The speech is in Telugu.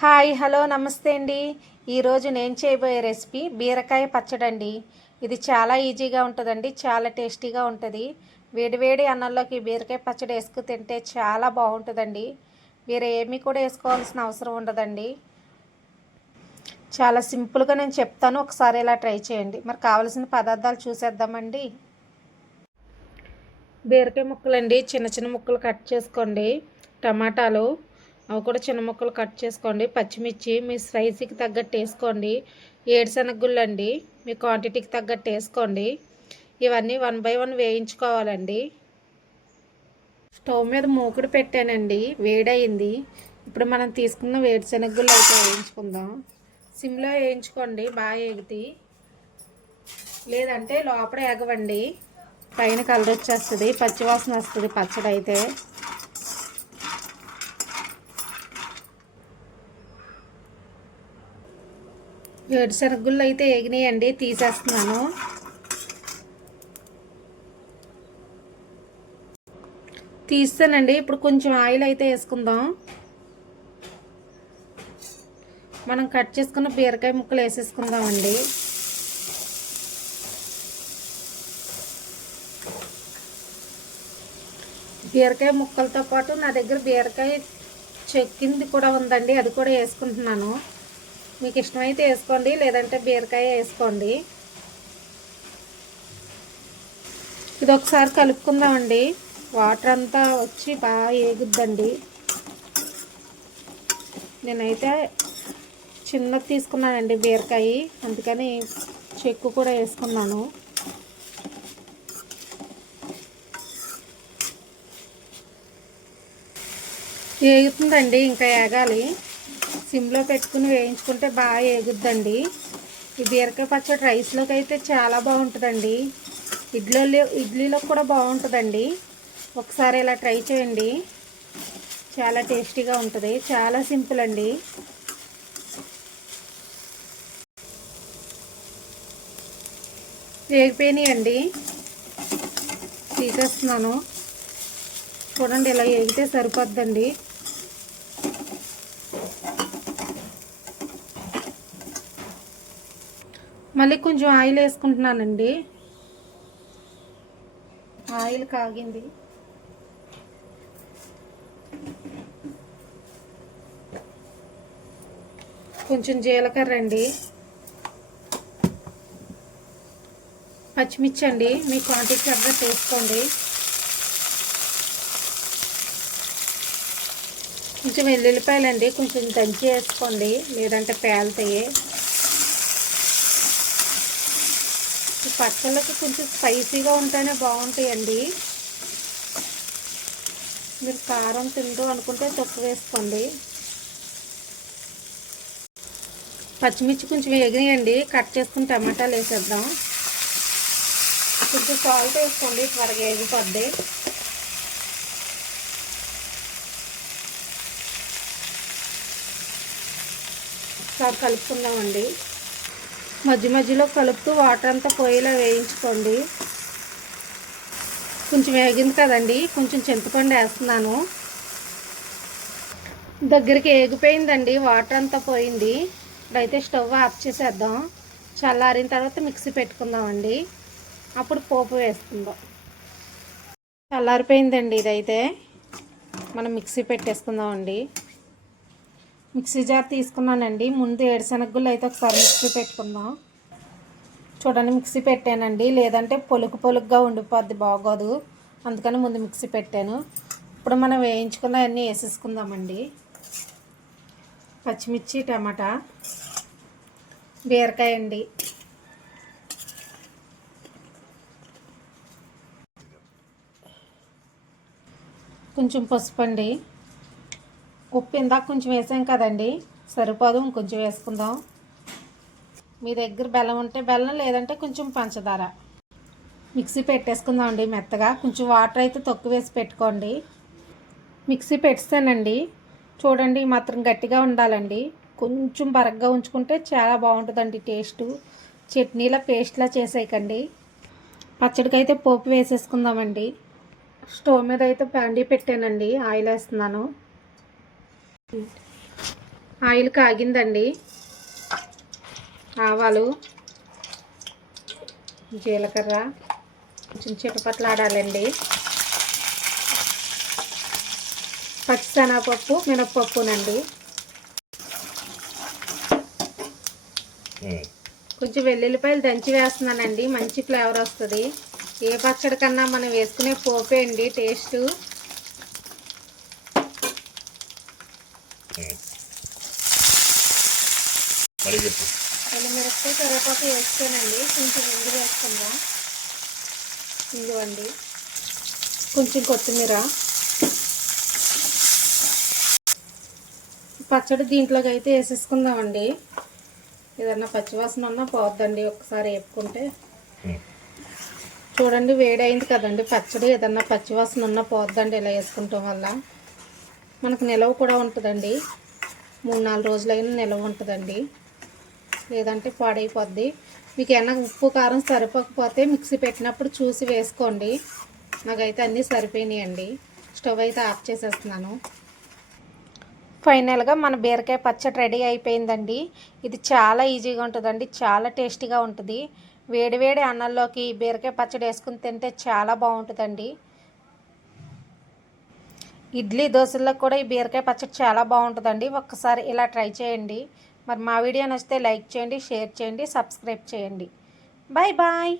హాయ్ హలో నమస్తే అండి. ఈరోజు నేను చేయబోయే రెసిపీ బీరకాయ పచ్చడి అండి. ఇది చాలా ఈజీగా ఉంటుందండి, చాలా టేస్టీగా ఉంటుంది. వేడివేడి అన్నంలోకి బీరకాయ పచ్చడి వేసుకు తింటే చాలా బాగుంటుందండి. వేరే ఏమీ కూడా వేసుకోవాల్సిన అవసరం ఉండదండి. చాలా సింపుల్గా నేను చెప్తాను, ఒకసారి ఇలా ట్రై చేయండి. మరి కావాల్సిన పదార్థాలు చూసేద్దామండి. బీరకాయ ముక్కలండి, చిన్న చిన్న ముక్కలు కట్ చేసుకోండి. టమాటాలు అవి కూడా చిన్న ముక్కలు కట్ చేసుకోండి. పచ్చిమిర్చి మీ స్పైసీకి తగ్గట్టు వేసుకోండి. ఏడుశనగగుళ్ళు అండి, మీ క్వాంటిటీకి తగ్గట్టు వేసుకోండి. ఇవన్నీ 1 బై 1 వేయించుకోవాలండి. స్టవ్ మీద మూకుడు పెట్టానండి, వేడయింది. ఇప్పుడు మనం తీసుకున్న వేరుశనగగుళ్ళు అయితే వేయించుకుందాం. సిమ్లో వేయించుకోండి, బాగా ఎగుతాయి. లేదంటే లోపల ఎగవండి, పైన కలర్ వచ్చేస్తుంది, పచ్చివాసన వస్తుంది పచ్చడి అయితే. వేరుశనగగుళ్ళు అయితే ఎగినాయండి, తీసేస్తున్నాను. తీస్తానండి. ఇప్పుడు కొంచెం ఆయిల్ అయితే వేసుకుందాం. మనం కట్ చేసుకున్న బీరకాయ ముక్కలు వేసేసుకుందామండి. బీరకాయ ముక్కలతో పాటు నా దగ్గర బీరకాయ చెక్కింది కూడా ఉందండి, అది కూడా వేసుకుంటున్నాను. మీకు ఇష్టమైతే వేసుకోండి, లేదంటే బీరకాయ వేసుకోండి. ఇది ఒకసారి కలుపుకుందామండి. వాటర్ అంతా వచ్చి బాగా ఏగుద్దండి. నేనైతే చిన్నది తీసుకున్నానండి బీరకాయ, అందుకని చెక్కు కూడా వేసుకున్నాను. ఏగుతుందండి, ఇంకా ఏగాలి. సిమ్లో పెట్టుకుని వేయించుకుంటే బాగా ఏగుద్దండి. ఈ బీరకాయ పచ్చడి రైస్లోకి అయితే చాలా బాగుంటుందండి. ఇడ్లీలో కూడా బాగుంటుందండి. ఒకసారి ఇలా ట్రై చేయండి, చాలా టేస్టీగా ఉంటుంది. చాలా సింపుల్ అండి. వేగిపోయినాయండి, తీసేస్తున్నాను. చూడండి, ఇలా వేగితే సరిపోద్దండి. మళ్ళీ కొంచెం ఆయిల్ వేసుకుంటున్నానండి. ఆయిల్ కాగింది. కొంచెం జీలకర్ర అండి, పచ్చిమిర్చి అండి, మీ క్వాంటిటీ తగ్గట్టు వేసుకోండి. కొంచెం వెల్లుల్లిపాయలండి, కొంచెం దంచి వేసుకోండి, లేదంటే పేలుతాయి. పచ్చళ్ళకి కొంచెం స్పైసీగా ఉంటేనే బాగుంటాయండి. మీరు కారం తింటూ అనుకుంటే తక్కువ వేసుకోండి. పచ్చిమిర్చి కొంచెం వేగినాయండి, కట్ చేసుకుని టమాటాలు వేసేద్దాం. కొంచెం సాల్ట్ వేసుకోండి, త్వరగా వేగిపోద్ది. ఒకసారి కలుపుకుందామండి. మధ్య మధ్యలో కలుపుతూ వాటర్ అంతా పోయేలా వేయించుకోండి. కొంచెం వేగింది కదండి, కొంచెం చింతపండు వేస్తున్నాను. దగ్గరికి వేగిపోయిందండి, వాటర్ అంతా పోయింది. ఇప్పుడైతే స్టవ్ ఆఫ్ చేసేద్దాం. చల్లారిన తర్వాత మిక్సీ పెట్టుకుందామండి, అప్పుడు పోపు వేసుకుందాం. చల్లారిపోయిందండి, ఇదైతే మనం మిక్సీ పెట్టేసుకుందామండి. మిక్సీ జార్ తీసుకున్నానండి. ముందు ఏడుశనగగుళ్ళు అయితే ఒకసారి మిక్సీ పెట్టుకుందాం. చూడండి, మిక్సీ పెట్టానండి, లేదంటే పొలుకుగా ఉండిపోద్ది, బాగోదు. అందుకని ముందు మిక్సీ పెట్టాను. ఇప్పుడు మనం వేయించుకున్నవన్నీ వేసేసుకుందామండి. పచ్చిమిర్చి, టమాటా, బీరకాయ అండి, కొంచెం పసుపు అండి, ఉప్పు ఇందాక కొంచెం వేసాం కదండి, సరిపోదు, ఇంకొంచెం వేసుకుందాం. మీ దగ్గర బెల్లం ఉంటే బెల్లం, లేదంటే కొంచెం పంచదార. మిక్సీ పెట్టేసుకుందాం అండి మెత్తగా. కొంచెం వాటర్ అయితే తక్కువ వేసి పెట్టుకోండి. మిక్సీ పెట్టేసానండి. చూడండి, మాత్రం గట్టిగా ఉండాలండి. కొంచెం బరగ్గా ఉంచుకుంటే చాలా బాగుంటుందండి టేస్టు. చట్నీలా పేస్ట్లా చేసేయకండి. పచ్చడికైతే పోపు వేసేసుకుందామండి. స్టవ్ మీద అయితే బాండీ పెట్టానండి, ఆయిల్ వేస్తున్నాను. ఆయిల్ కాగిందండి. ఆవాలు, జీలకర్ర కొంచెం చిటపట్లాడాలండి. పచ్చిశనగపప్పు, మినప్పప్పునండి. కొంచెం వెల్లుల్లిపాయలు దంచి వేస్తున్నానండి, మంచి ఫ్లేవర్ వస్తుంది. ఏ పచ్చడి కన్నా మనం వేసుకునే పోపే అండి టేస్ట్. ఎండుమిరపకాయ, కరివేపాకు వేసుకోనండి. కొంచెం ఎండు వేసుకుందాం. ఇంగువండి, కొంచెం కొత్తిమీర. పచ్చడి దీంట్లోకి అయితే వేసేసుకుందామండి. ఏదన్నా పచ్చివాసన ఉన్నా పోద్దండి ఒకసారి వేపుకుంటే. చూడండి వేడైంది కదండి పచ్చడి. ఏదన్నా పచ్చివాసన ఉన్నా పోద్దండి ఇలా వేసుకుంటాం వల్ల. మనకు నిలవ కూడా ఉంటుందండి, 3-4 రోజులైనా నిలవ ఉంటుందండి. లేదంటే పాడైపోద్ది. మీకు ఏమన్నా ఉప్పు కారం సరిపోకపోతే మిక్సీ పెట్టినప్పుడు చూసి వేసుకోండి. నాకైతే అన్నీ సరిపోయినాయండి. స్టవ్ అయితే ఆఫ్ చేసేస్తున్నాను. ఫైనల్గా మన బీరకాయ పచ్చడి రెడీ అయిపోయిందండి. ఇది చాలా ఈజీగా ఉంటుందండి, చాలా టేస్టీగా ఉంటుంది. వేడివేడి అన్నంలోకి బీరకాయ పచ్చడి వేసుకుని తింటే చాలా బాగుంటుందండి. ఇడ్లీ దోశల్లో కూడా ఈ బీరకాయ పచ్చడి చాలా బాగుంటుందండి. ఒక్కసారి ఇలా ట్రై చేయండి. మరి మా వీడియో నచ్చితే లైక్ చేయండి, షేర్ చేయండి, సబ్స్క్రైబ్ చేయండి. Bye bye.